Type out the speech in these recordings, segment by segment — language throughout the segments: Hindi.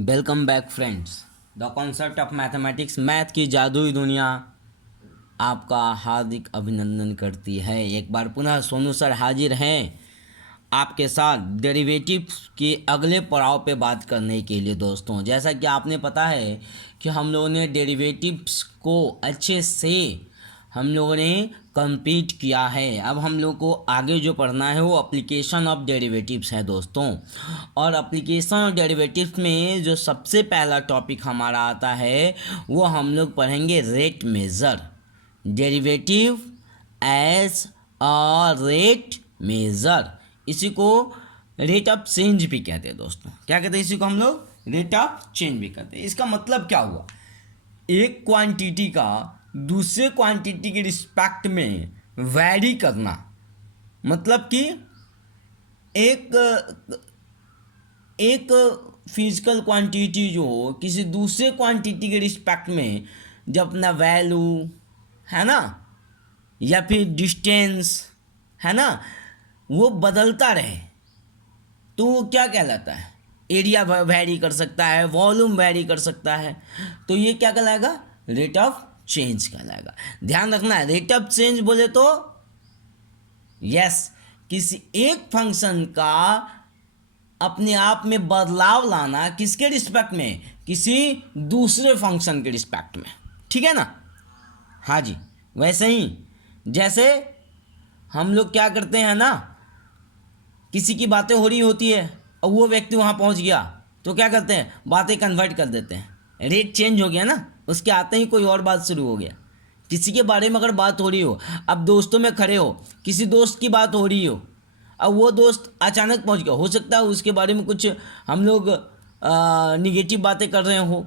Welcome back friends. The concept of mathematics, math की जादुई दुनिया आपका हार्दिक अभिनंदन करती है। एक बार पुनः सोनू सर हाजिर हैं आपके साथ डेरिवेटिव्स के अगले पड़ाव पे बात करने के लिए। दोस्तों, जैसा कि आपने पता है कि हम लोगों ने डेरिवेटिव्स को अच्छे से हम लोगों ने कंप्लीट किया है। अब हम लोग को आगे जो पढ़ना है वो एप्लीकेशन ऑफ डेरिवेटिव्स है दोस्तों। और एप्लीकेशन ऑफ डेरिवेटिव्स में जो सबसे पहला टॉपिक हमारा आता है वो हम लोग पढ़ेंगे rate measure. Derivative as a rate measure, इसी को रेट ऑफ चेंज भी कहते हैं दोस्तों। क्या कहते हैं इसी को हम लोग? रेट ऑफ चेंज भी कहते हैं। इसका मतलब क्या हुआ? एक क्वांटिटी का दूसरे क्वांटिटी के रिस्पेक्ट में वैरी करना, मतलब कि एक एक फिजिकल क्वांटिटी जो हो किसी दूसरे क्वांटिटी के रिस्पेक्ट में जब अपना वैल्यू है ना या फिर डिस्टेंस है ना वो बदलता रहे तो वो क्या कहलाता है? एरिया वैरी कर सकता है, वॉल्यूम वैरी कर सकता है, तो ये क्या कहलाएगा? रेट ऑफ चेंज कहलाएगा। ध्यान रखना है, रेट ऑफ चेंज बोले तो यस, किसी एक फंक्शन का अपने आप में बदलाव लाना, किसके रिस्पेक्ट में? किसी दूसरे फंक्शन के रिस्पेक्ट में। ठीक है ना? हाँ जी, वैसे ही जैसे हम लोग क्या करते हैं ना, किसी की बातें हो रही होती है और वो व्यक्ति वहाँ पहुँच गया तो क्या करते हैं? बातें कन्वर्ट कर देते हैं। रेट चेंज हो गया ना, उसके आते ही कोई और बात शुरू हो गया। किसी के बारे में अगर बात हो रही हो, अब दोस्तों में खड़े हो, किसी दोस्त की बात हो रही हो, अब वो दोस्त अचानक पहुँच गया, हो सकता है उसके बारे में कुछ हम लोग निगेटिव बातें कर रहे हो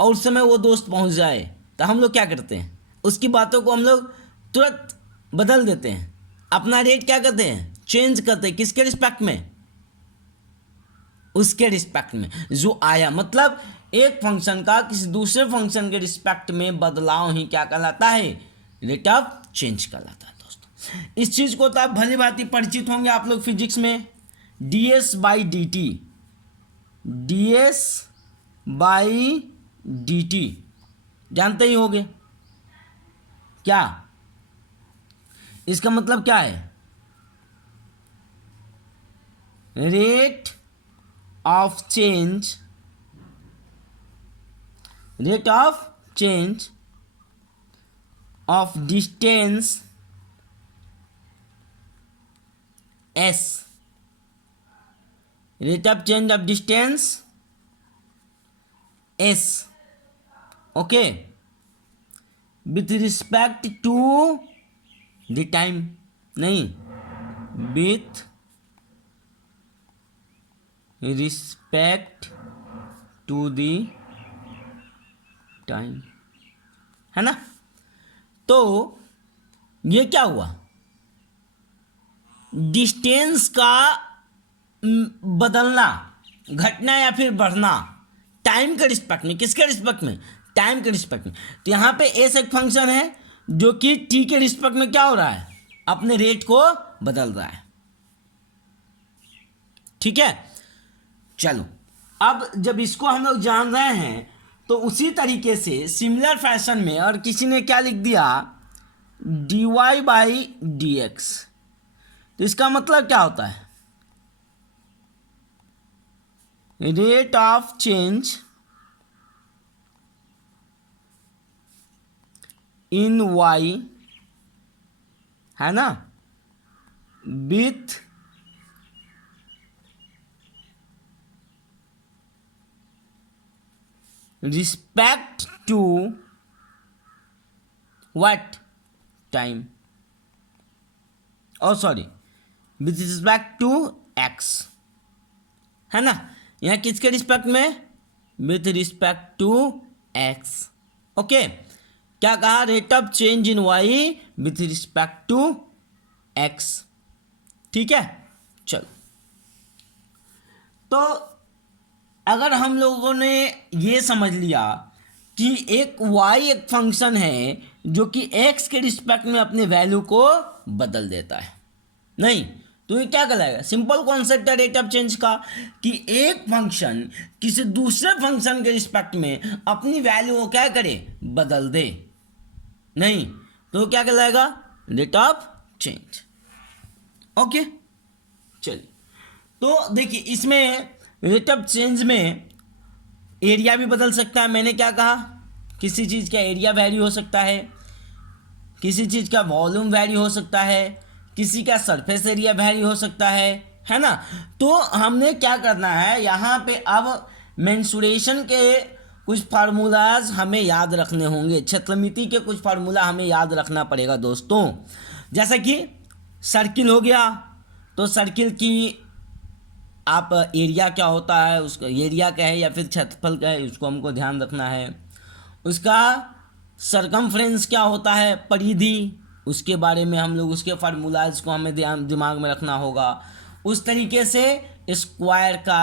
और उस समय वो दोस्त पहुँच जाए तो हम लोग क्या करते हैं? उसकी बातों को हम लोग तुरंत बदल देते हैं, अपना रेट क्या करते हैं? चेंज करते हैं। किसके रिस्पेक्ट में? उसके रिस्पेक्ट में जो आया। मतलब एक फंक्शन का किसी दूसरे फंक्शन के रिस्पेक्ट में बदलाव ही क्या कहलाता है? रेट ऑफ चेंज कहलाता है दोस्तों। इस चीज़ को तो आप भली भांति परिचित होंगे आप लोग फिजिक्स में। ds by D t, ds by D t जानते ही होंगे क्या? इसका मतलब क्या है? Rate of change, rate of change of distance s, rate of change of distance s, okay, with respect to the time, नहीं, with respect to the time, है ना? तो ये क्या हुआ? डिस्टेंस का बदलना, घटना या फिर बढ़ना टाइम के रिस्पेक्ट में। किसके रिस्पेक्ट में? टाइम के रिस्पेक्ट में। तो यहाँ पे एस एक फंक्शन है जो कि टी के रिस्पेक्ट में क्या हो रहा है? अपने रेट को बदल रहा है। ठीक है, चलो अब जब इसको हम लोग जान रहे हैं तो उसी तरीके से सिमिलर फैशन में और किसी ने क्या लिख दिया? dy by D x. तो इसका मतलब क्या होता है? Rate of change in y, है ना, with respect to what? Time. और sorry, with respect to x, है ना? यहाँ किसके रिस्पेक्ट में? With respect to x। Okay, क्या कहा? Rate of change in y with respect to x। ठीक है, चलो। तो अगर हम लोगों ने ये समझ लिया कि एक y एक फंक्शन है जो कि x के रिस्पेक्ट में अपने वैल्यू को बदल देता है, नहीं तो ये क्या कहलाएगा, सिंपल कॉन्सेप्ट है रेट ऑफ चेंज का, कि एक फंक्शन किसी दूसरे फंक्शन के रिस्पेक्ट में अपनी वैल्यू को क्या करे, बदल दे, नहीं तो क्या कहलाएगा, रेट ऑफ चेंज। ओके चलिए, तो देखिए इसमें रेट ऑफ चेंज में एरिया भी बदल सकता है। मैंने क्या कहा, किसी चीज़ का एरिया वैरी हो सकता है, किसी चीज़ का वॉल्यूम वैरी हो सकता है, किसी का सरफेस एरिया वैरी हो सकता है ना। तो हमने क्या करना है यहाँ पे, अब मेंसुरेशन के कुछ फार्मूलाज हमें याद रखने होंगे, क्षेत्रमिति के कुछ फार्मूला हमें याद रखना पड़ेगा दोस्तों। जैसा कि सर्किल हो गया, तो सर्किल की आप एरिया क्या होता है, उसका एरिया क्या है या फिर क्षेत्रफल क्या है, उसको हमको ध्यान रखना है। उसका सरकमफ्रेंस क्या होता है, परिधि, उसके बारे में हम लोग उसके फार्मूलाज को हमें दिमाग में रखना होगा। उस तरीके से स्क्वायर का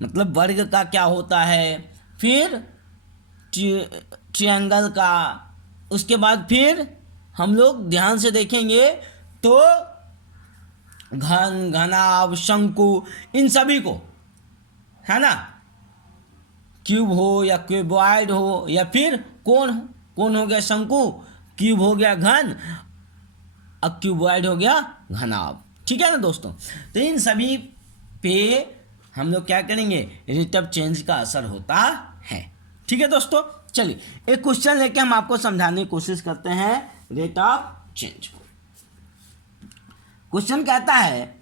मतलब वर्ग का क्या होता है, फिर ट्रायंगल का, उसके बाद फिर हम लोग ध्यान से देखेंगे तो घन, घनाभ, शंकु, इन सभी को, है ना, क्यूब हो या क्यूबॉइड हो या फिर कोण, कोण हो गया शंकु, क्यूब हो गया घन, अब क्यूबॉइड हो गया घनाभ, ठीक है ना दोस्तों। तो इन सभी पे हम लोग क्या करेंगे, रेट ऑफ चेंज का असर होता है, ठीक है दोस्तों। चलिए एक क्वेश्चन लेके हम आपको समझाने की कोशिश करते हैं रेट ऑफ चेंज को। क्वेश्चन कहता है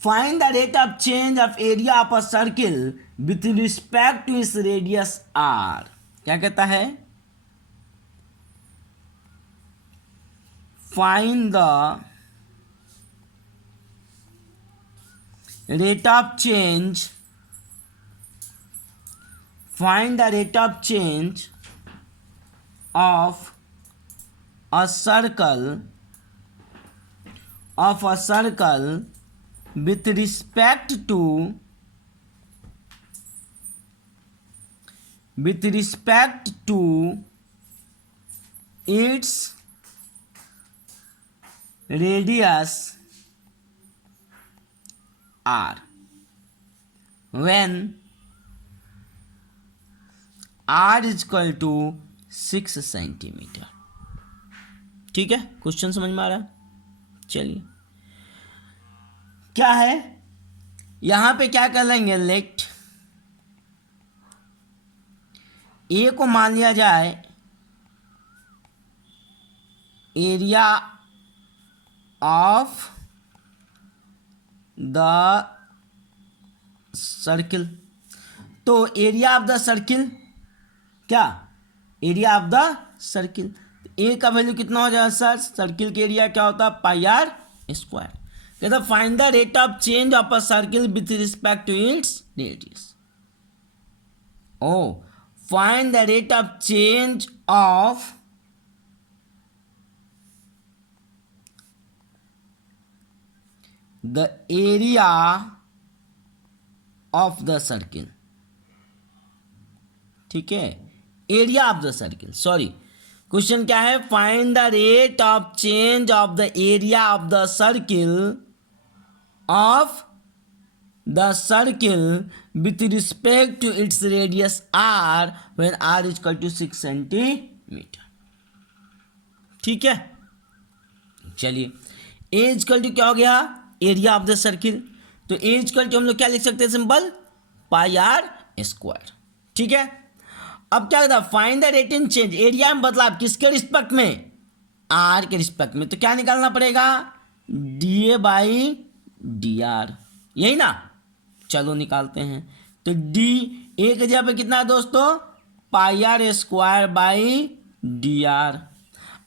find the rate of change of area of a circle with respect to its radius R. क्या कहता है, find the rate of change, find the rate of change of a circle, of a circle with respect to its radius r when r is equal to 6 centimetre. ठीक है, क्वेश्चन समझ में आ रहा है। चलिए क्या है यहां पे, क्या कर लेंगे, लेट ए को मान लिया जाए एरिया ऑफ द सर्किल। तो एरिया ऑफ द सर्किल क्या, एरिया ऑफ द सर्किल, ए का वैल्यू कितना हो जाएगा सर, सर्किल के एरिया क्या होता है, पाई आर स्क्वायर। कहता find the rate of change of a circle with respect to its radius. Oh find the rate of change of the area of the circle. ठीक है, area of the circle, sorry question क्या है, find the rate of change of the area of the circle with respect to its radius R when R is equal to 6 centimetre. ठीक है, चलिए ए इज इक्वल टू क्या हो गया, एरिया ऑफ द सर्किल। तो ए इज इक्वल टू हम लोग क्या लिख सकते हैं, सिंपल पाई आर स्क्वायर। ठीक है, अब क्या कहता है, find the rate in change, area में बदलाव किसके रिस्पेक्ट में, आर के रिस्पेक्ट में। तो क्या निकालना पड़ेगा, D A by d are, यही ना, चलो निकालते हैं। तो डी ए के जगह पे कितना है दोस्तों, pi are square by d r.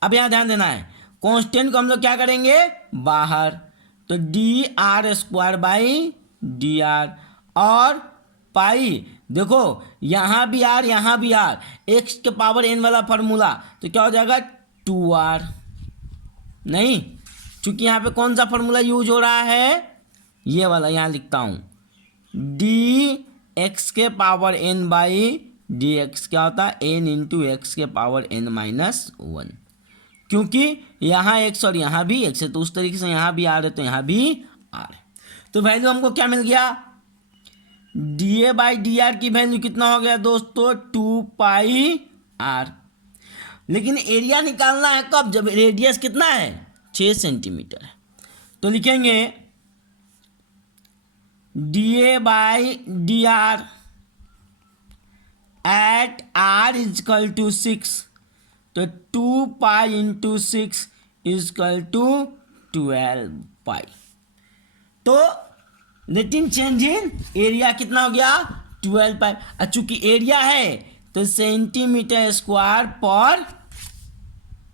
अब यहाँ ध्यान देना है, कांस्टेंट को हम लोग क्या करेंगे, बाहर, तो D r square by d r, और पाई देखो यहाँ भी आर यहाँ भी आर, एक्स के पावर एन वाला फॉर्मूला, तो क्या हो जाएगा 2r। नहीं, चूंकि यहाँ पे कौन सा फॉर्मूला यूज हो रहा है, ये वाला, यहाँ लिखता हूँ, डी एक्स के power N by D X क्या होता है, एन इंटू एक्स के पावर एन माइनस 1। क्योंकि यहाँ x और यहाँ भी x है, तो उस तरीके से यहाँ भी r है तो यहाँ भी r है। तो वैल्यू हमको क्या मिल गया, dA/dr की वैल्यू कितना हो गया दोस्तों, 2πr। लेकिन एरिया निकालना है कब, जब रेडियस कितना है, 6 सेंटीमीटर है। तो लिखेंगे dA/dr eight r is equal to 6, तो 2π इंटू 6 इजकल टू 12π। तो लेकिन चेंज इन एरिया कितना हो गया, 12π। और चूंकि एरिया है तो सेंटीमीटर स्क्वायर पर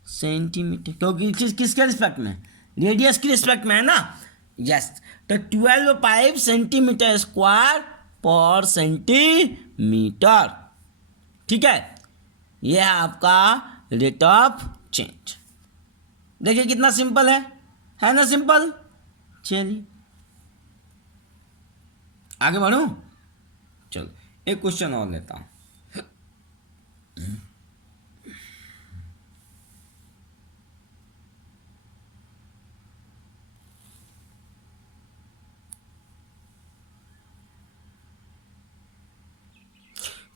सेंटीमीटर, क्योंकि किसके रिस्पेक्ट में, रेडियस की रिस्पेक्ट में है ना, यस। तो 12π सेंटीमीटर स्क्वायर पर सेंटीमीटर, ठीक है। यह है आपका रेट ऑफ चेंज। देखिए कितना सिंपल है ना, सिंपल। चलिए आगे बढ़ूं, चलो एक क्वेश्चन और लेता हूं।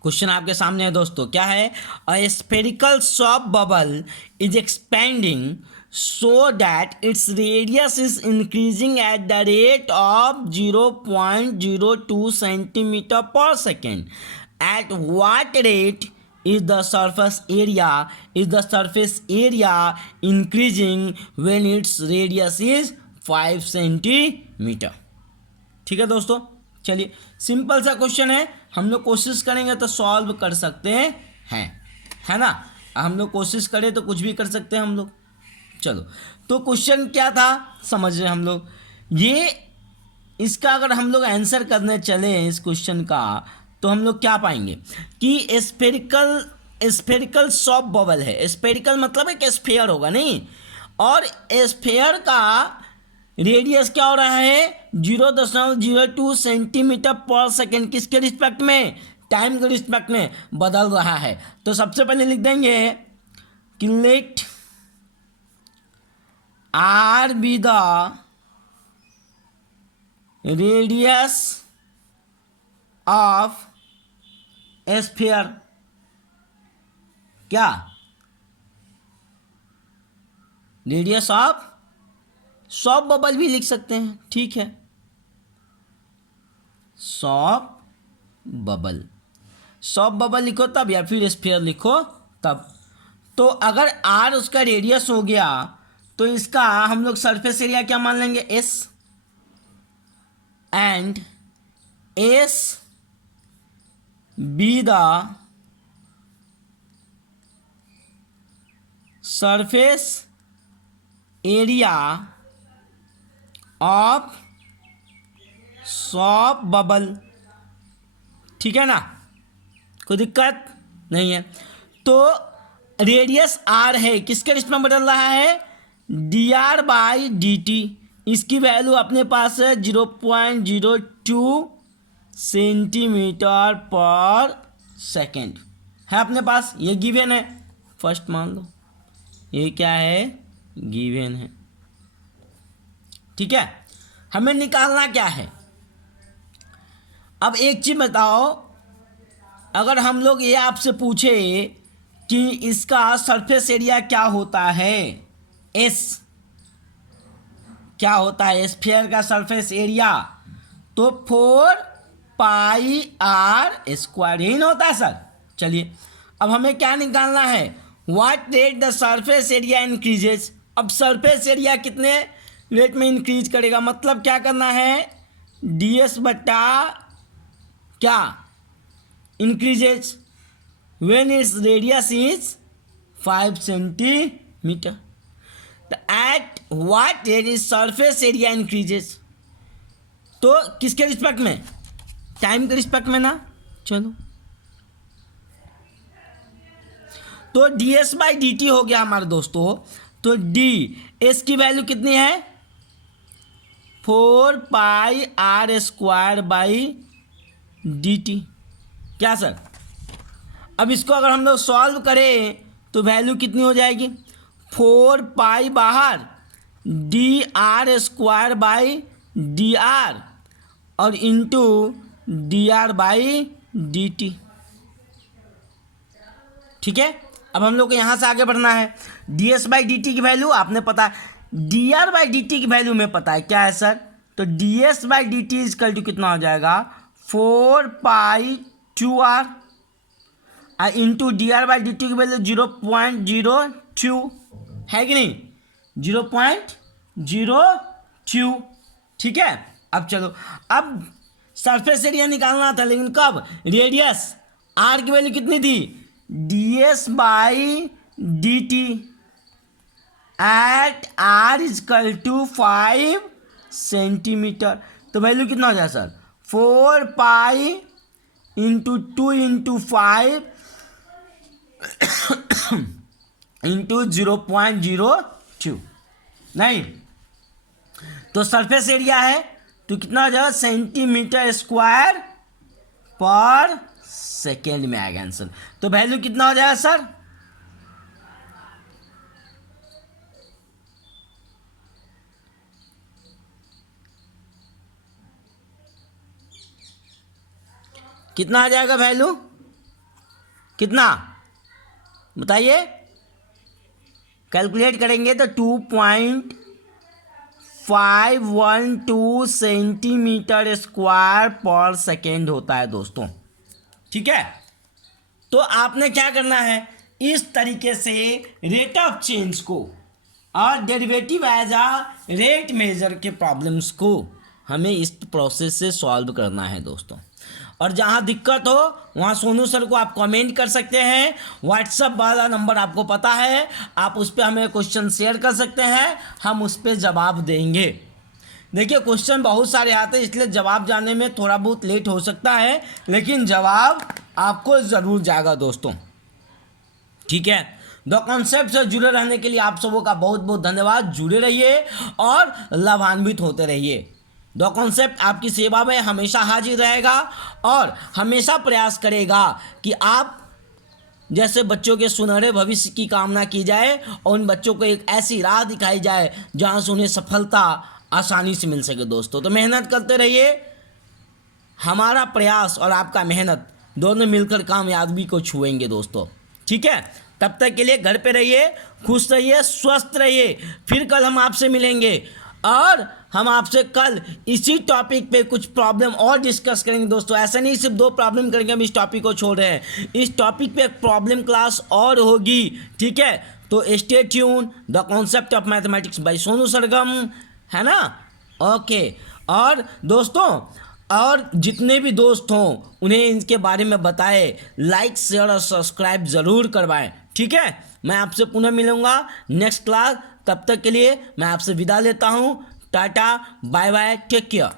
क्वेश्चन आपके सामने है दोस्तों, क्या है, a spherical soft bubble is expanding so that its radius is increasing at the rate of 0.02 centimetre per second. At what rate is the surface area increasing when its radius is 5 centimetre. ठीक है दोस्तों, चलिए सिंपल सा क्वेश्चन है, हम लोग कोशिश करेंगे तो सॉल्व कर सकते हैं, है ना। हम लोग कोशिश करें तो कुछ भी कर सकते हैं हम लोग। चलो तो क्वेश्चन क्या था समझ रहे हम लोग, ये इसका अगर हम लोग आंसर करने चले इस क्वेश्चन का, तो हम लोग क्या पाएंगे कि स्फेरिकल सॉफ्ट बबल है। स्फेरिकल मतलब एक स्फेयर होगा नहीं, और स्फेयर का रेडियस क्या हो रहा है, 0.02 सेंटीमीटर पर सेकेंड, किसके रिस्पेक्ट में, टाइम के रिस्पेक्ट में बदल रहा है। तो सबसे पहले लिख देंगे कि let R be the radius of sphere, क्या, रेडियस ऑफ सॉफ्ट बबल भी लिख सकते हैं, ठीक है, सॉफ्ट बबल लिखो तब, या फिर स्फीयर लिखो तब। तो अगर आर उसका रेडियस हो गया तो इसका हम लोग सरफेस एरिया क्या मान लेंगे, S, and S be the surface area of soft bubble, ठीक है ना, कोई दिक्कत नहीं है। तो रेडियस आर है, किसके रिश्ते में बदल रहा है, dr/dt। इसकी वैल्यू अपने पास है 0.02 सेंटीमीटर पर सेकेंड है अपने पास, ये गिवन है, फर्स्ट मान लो ये क्या है, गिवन है, ठीक है। हमें निकालना क्या है, अब एक चीज बताओ, अगर हम लोग ये आपसे पूछे कि इसका सरफेस एरिया क्या होता है, एस क्या होता है, स्फीयर का सरफेस एरिया, तो 4πr² यही ना होता है सर। चलिए अब हमें क्या निकालना है, what rate the surface area increases. अब सरफेस एरिया कितने रेट में इंक्रीज करेगा, मतलब क्या करना है, ds बटा क्या, increases when its radius is 5 centimetre. Eight what rate is surface area increases, तो किसके रिस्पेक्ट में, टाइम के रिस्पेक्ट में ना। चलो तो ds/dt हो गया हमारे दोस्तों। तो d s की वैल्यू कितनी है, 4πr²/dt, क्या सर। अब इसको अगर हम लोग सॉल्व करें तो वैल्यू कितनी हो जाएगी, 4 पाई बाहर d r square by d r और into D R by D t. ठीक है, अब हम लोग को यहाँ से आगे बढ़ना है। D S by D T की वैल्यू आपने पता है, D are by D T की वैल्यू में पता है क्या है सर, तो D S by D T is equal to कितना हो जाएगा 4 pi 2 R into D R by D T की वैल्यू 0.02 है कि नहीं, 0.02। ठीक है, अब चलो, अब सरफेस एरिया निकालना था, लेकिन कब, रेडियस आर की वैल्यू कितनी थी, D S by D T at R is equal to 5 centimetre. तो वैल्यू कितना हो जाए sir, 4 pi into 2 into 5 into 0.02। नहीं तो सरफेस एरिया है तो कितना हो जाएगा, सेंटीमीटर स्क्वायर पर सेकेंड में आएगा आंसर। तो वैल्यू कितना हो जाएगा सर, कितना आ जाएगा वैल्यू, कितना बताइए, कैलकुलेट करेंगे तो 2.512 सेंटीमीटर स्क्वायर पर सेकेंड होता है दोस्तों। ठीक है, तो आपने क्या करना है, इस तरीके से रेट ऑफ चेंज को और derivative as a rate measure के प्रॉब्लम्स को हमें इस प्रोसेस से सॉल्व करना है दोस्तों। और जहाँ दिक्कत हो वहाँ सोनू सर को आप कमेंट कर सकते हैं, व्हाट्सएप वाला नंबर आपको पता है, आप उस पर हमें क्वेश्चन शेयर कर सकते हैं, हम उस पर जवाब देंगे। देखिए क्वेश्चन बहुत सारे आते हैं, इसलिए जवाब जाने में थोड़ा बहुत लेट हो सकता है, लेकिन जवाब आपको ज़रूर जाएगा दोस्तों। ठीक है, द कॉन्सेप्ट से जुड़े रहने के लिए आप सबों का बहुत बहुत धन्यवाद। जुड़े रहिए और लाभान्वित होते रहिए। द कॉन्सेप्ट आपकी सेवा में हमेशा हाजिर रहेगा और हमेशा प्रयास करेगा कि आप जैसे बच्चों के सुनहरे भविष्य की कामना की जाए और उन बच्चों को एक ऐसी राह दिखाई जाए जहां से उन्हें सफलता आसानी से मिल सके दोस्तों। तो मेहनत करते रहिए, हमारा प्रयास और आपका मेहनत दोनों मिलकर कामयाबी को छुएंगे दोस्तों। ठीक है, तब तक के लिए घर पे रहिए, खुश रहिए, स्वस्थ रहिए। फिर कल हम आपसे मिलेंगे और हम आपसे कल इसी टॉपिक पे कुछ प्रॉब्लम और डिस्कस करेंगे दोस्तों। ऐसा नहीं सिर्फ 2 प्रॉब्लम करेंगे, हम इस टॉपिक को छोड़ रहे हैं, इस टॉपिक पे एक प्रॉब्लम क्लास और होगी। ठीक है, तो stay tune, the concept of mathematics by Sonu Sargam, है ना। ओके, और दोस्तों और जितने भी दोस्त हों उन्हें इनके बारे में बताएं, लाइक शेयर और सब्सक्राइब ज़रूर करवाएं। ठीक है, मैं आपसे पुनः मिलूँगा नेक्स्ट क्लास। तब तक के लिए मैं आपसे विदा लेता हूँ। टाटा, बाय बाय, टेक केयर।